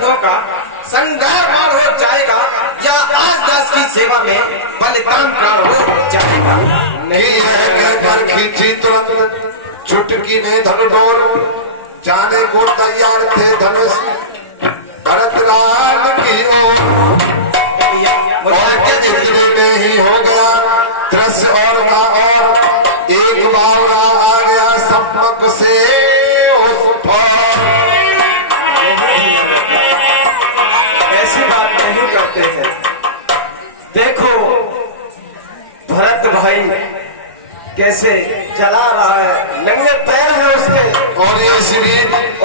रत्नों का संग्रह हो जाएगा या आज दास की सेवा में बलिदान प्राण हो जाएगा। नहीं पर खींची तुरंत चुटकी में धन डोर, जाने को तैयार थे धनुष भरत लाल की ओर। जितने में ही हो गया दृश्य और का और एक बावरा आ गया सम्मुख से ऐसी बात नहीं करते हैं। देखो भरत भाई कैसे चला रहा है, नंगे पैर है उसके, और ये श्री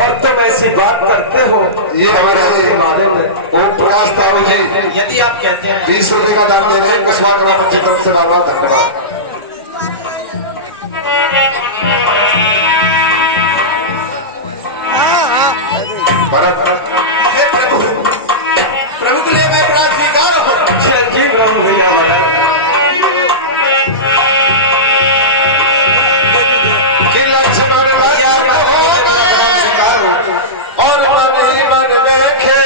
और तुम ऐसी बात करते हो। ये हमारे बारे में ओम प्रकाश तारू जी यदि आप कहते हैं 20 रुपए का दान देने कुशवाहा कमेटी की तरफ से बहुत धन्यवाद। प्रभु प्रभु के लिए मैं प्राण स्वीकार हूँ। चल जी प्रभु भैया और मन ही मन देखे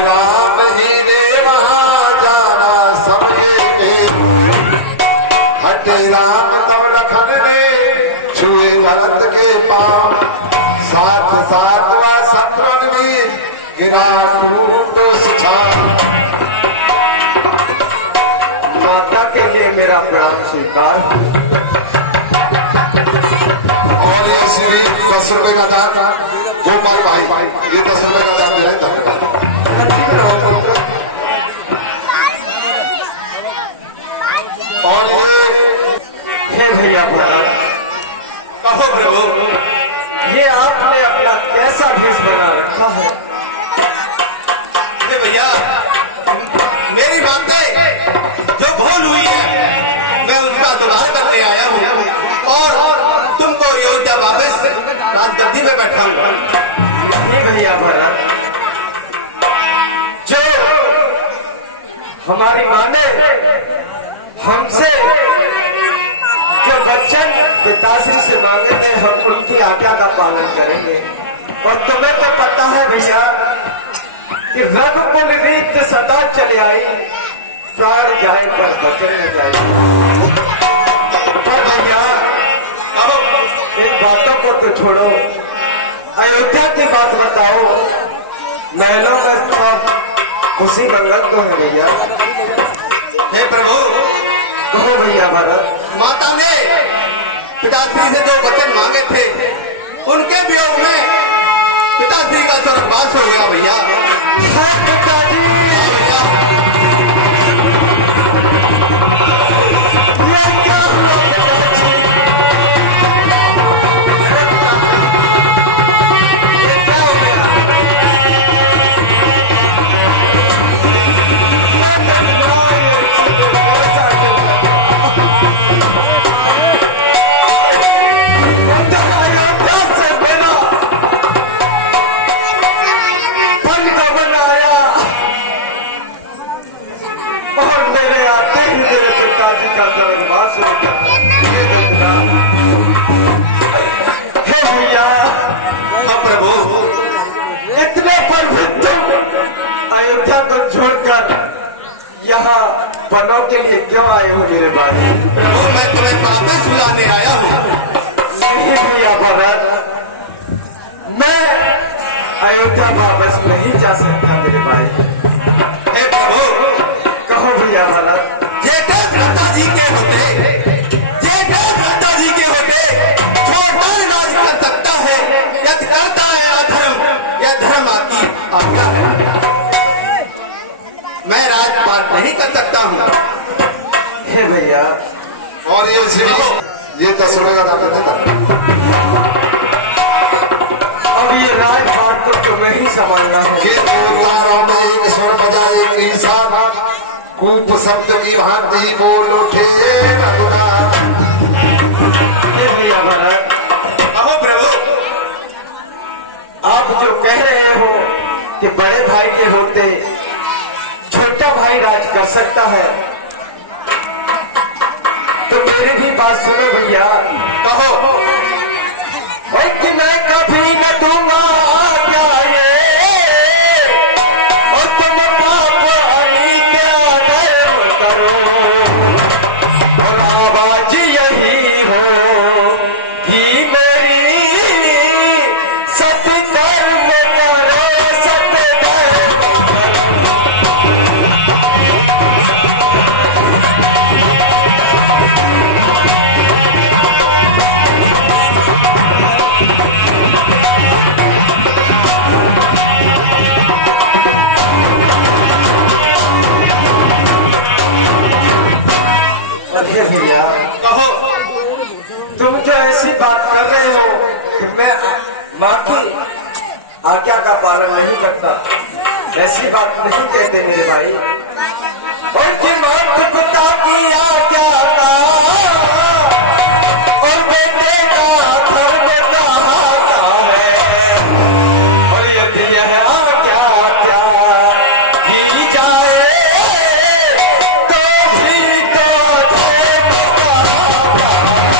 राम ही ने वहाँ जाना समय हटे राम तब लखन ने छुए भरत के पाँव, साथ साथ वह शत्रुघ्न भी गिरा माता के लिए मेरा प्राण स्वीकार। और ये श्री 10 रुपए का दान गोपाल भाई, ये 10 रुपए का दान दे रहे हैं, धन्यवाद। और हे भैया भरत, कहो प्रभु ये आपने अपना कैसा भेष बना रखा है? हे भैया मेरी बातें जो भूल हुई है मैं उसका दुलार करने आया हूँ और तुमको अयोध्या वापस राजगद्दी में बैठाऊंगा। नहीं भैया भरत, जो हमारी माँ ने हमसे जो वचन पिताश्री से मांगे थे हम उनकी आज्ञा का पालन करेंगे। और तुम्हें तो पता है भैया कि रघुकुल रीत सदा चले आई, प्राण जाए पर बचन न जाए। पर भैया अब इन बातों को तो छोड़ो, अयोध्या की बात बताओ। महलों में तो खुशी मंगल तो है भैया। हे प्रभु कहो भैया भरत, माता ने पिताश्री से जो वचन मांगे थे उनके वियोग में पिताश्री का स्वर्गवास हो गया भैया। पिताजी यहाँ बनों के लिए क्यों आए हो मेरे बारे? प्रभु मैं तुम्हें वापस बुलाने आया हूँ। नहीं भैया भरत, मैं अयोध्या वापस नहीं जा सकता मेरे भाई। हे प्रभु कहो भैया भरत, जेठा भ्राता जी के होते, जेठा भ्राता जी के होते छोटा नाज कर सकता है, यदि करता है अधर्म या धर्म आपकी आज्ञा है। मैं राजपाट नहीं कर सकता हूँ। हे भैया और ये 10 रुपए का दान देता। अब ये राजपाट तो तुम्हें ही संभालना है। के तारों में एक स्वर बजा, एक ईसा कूप शब्द की भांति बोल उठे रघुनाथ। हे भैया भरत, अहो प्रभु आप जो कह रहे हो कि बड़े भाई के होते छोटा भाई राज कर सकता है, तो मेरी भी बात सुनो भैया। कहो कि मैं कभी न दूंगा क्या ये आज्ञा का पालन नहीं करता, ऐसी बात नहीं कहते मेरे भाई। उनकी मौत पिता की आज्ञा का और बेटे का धर्म कहाता है, और यदि यह आज्ञा क्या की जाए तो भी तो धर्म कहाता है।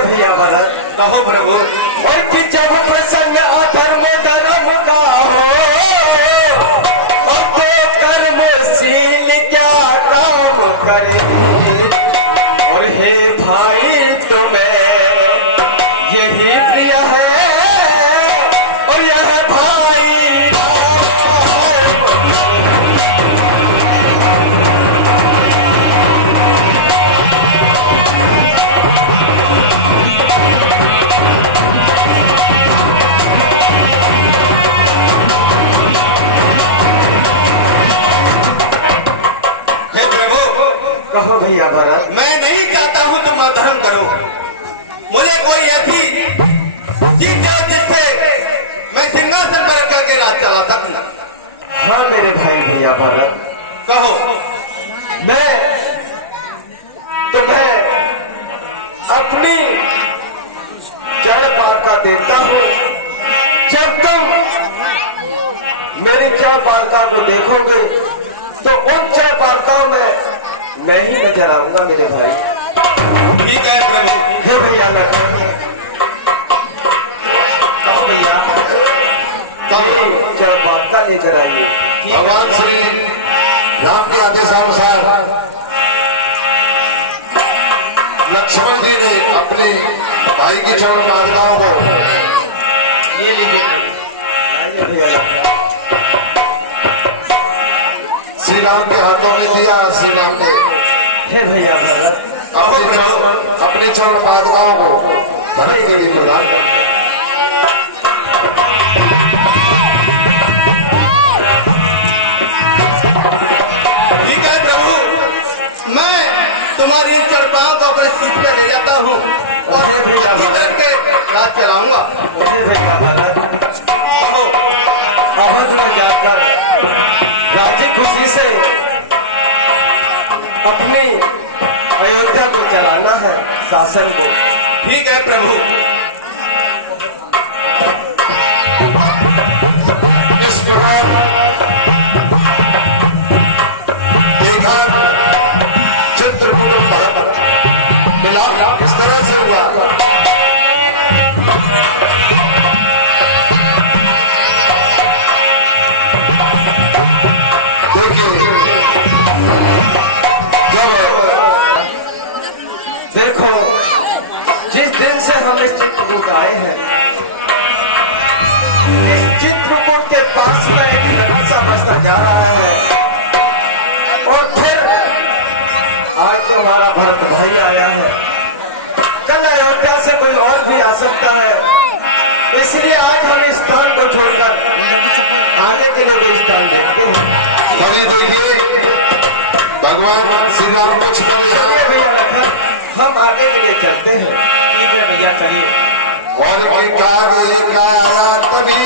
भैया भरत कहो प्रभु। और कि जब प्रसंग अधर्म धर्म का हो और तो कर्मशील क्या काम करे, और हे भाई तुम्हें यही प्रिय है और यह भाई हे प्रभु, कहो भैया भरत। मैं नहीं चाहता हूँ तुम अधर्म करो। मुझे कोई ऐसी चीज दो जिससे मैं सिंहासन पर रख करके राज चला सकूं। हाँ मेरे भाई भैया भरत, कहो। मैं तुम्हें अपनी जड़ पारका देता हूँ। जब तुम मेरी जड़ पारका को देखोगे तो उन जड़ पारकाओं में मैं ही नजर आऊंगा मेरे भाई। ठीक है प्रभु। हे भैया लखन, कहो भैया जड़ पारका लेकर आइए। भगवान श्री राम के आदेशानुसार लक्ष्मण जी ने अपने भाई की चरण मार्गाओं को ये लीजिए आइए भैया लखन। श्री राम के हाथों में दिया। श्री राम ने हे भैया भरत, अपने चरण मार्गाओं को भरत के लिए प्रदान कर। ठीक है प्रभु, मैं तुम्हारी इन चरपाओं को अपने सीट पे ले जाता हूँ और भीतर के राज चलाऊंगा। हे भैया भरत, अवध में जाकर राजी खुशी से अपनी अयोध्या को चलाना है, शासन को। ठीक है प्रभु। इस प्रकार देखा चित्रकूट भरत मिलाप इस तरह से हुआ। देखो जिस दिन से हम इस चित्रकूट आए हैं, इस चित्रकूट के पास में एक नक्शा बसता जा रहा है, और फिर आज जो हमारा भरत भाई आया है, कल अयोध्या से कोई और भी आ सकता है। इसलिए आज हम इस स्थान को छोड़कर आगे के लिए भी स्थान देखते हैं। अभी देखिए भगवान श्री राम को चलिए भैया लखन, हम आगे के लिए चलते हैं। ठीक है भैया चलिए। और की कागे का तभी